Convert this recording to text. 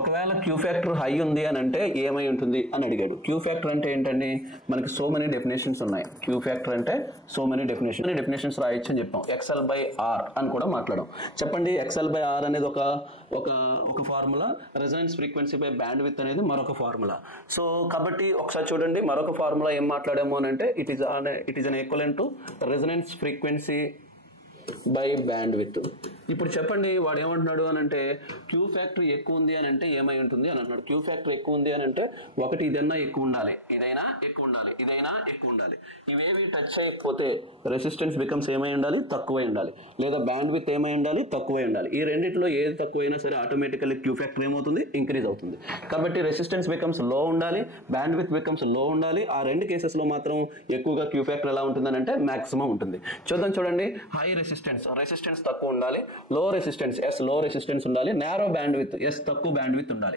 ఒకవేళ queue factor high ఉంది అని అంటే ఏమై ఉంటుంది అని అడిగాడు. క్యూ ఫ్యాక్టర్ అంటే ఏంటండి, మనకి సో మెనీ డెఫినేషన్స్ ఉన్నాయి. క్యూ ఫ్యాక్టర్ అంటే సో మెనీ డెఫినేషన్స్ రాయొచ్చు అని చెప్పాం. ఎక్స్ఎల్ బై ఆర్ అని కూడా మాట్లాడాం. చెప్పండి, ఎక్స్ఎల్ బై ఆర్ అనేది ఒక formula, resonance frequency by band with అనేది మరొక ఫార్ములా. సో కాబట్టి ఒకసారి చూడండి, మరొక ఫార్ములా ఏం మాట్లాడాము అని అంటే it is an equivalent to resonance frequency by band with. ఇప్పుడు చెప్పండి, వాడు ఏమంటున్నాడు అని అంటే క్యూ ఫ్యాక్టర్ ఎక్కువ ఉంది అని అంటే ఏమై ఉంటుంది అని అంటున్నాడు. క్యూ ఫ్యాక్టర్ ఎక్కువ ఉంది అని అంటే ఒకటి ఇదన్నా ఎక్కువ ఉండాలి, ఇదైనా ఎక్కువ ఉండాలి, ఇదైనా ఎక్కువ ఉండాలి. ఇవేవి టచ్ అయిపోతే రెసిస్టెన్స్ బికమ్స్ ఏమై ఉండాలి, తక్కువై ఉండాలి, లేదా బ్యాండ్ విత్ ఏమై ఉండాలి, తక్కువై ఉండాలి. ఈ రెండిట్లో ఏది తక్కువైనా సరే ఆటోమేటికల్లీ క్యూ ఫ్యాక్టర్ ఏమవుతుంది, ఇంక్రీజ్ అవుతుంది. కాబట్టి రెసిస్టెన్స్ బికమ్స్ లో ఉండాలి, బ్యాండ్ విత్ బికమ్స్ లో ఉండాలి. ఆ రెండు కేసెస్లో మాత్రం ఎక్కువగా క్యూ ఫ్యాక్టర్ ఎలా ఉంటుందని అంటే మాక్సిమం ఉంటుంది. చూడండి, హై రెసిస్టెన్స్ తక్కువ ఉండాలి, లో రెసిస్టెన్స్ ఎస్ లో రెసిస్టెన్స్ ఉండాలి, నేరో బ్యాండ్ విత్ ఎస్ తక్కువ బ్యాండ్ విత్ ఉండాలి.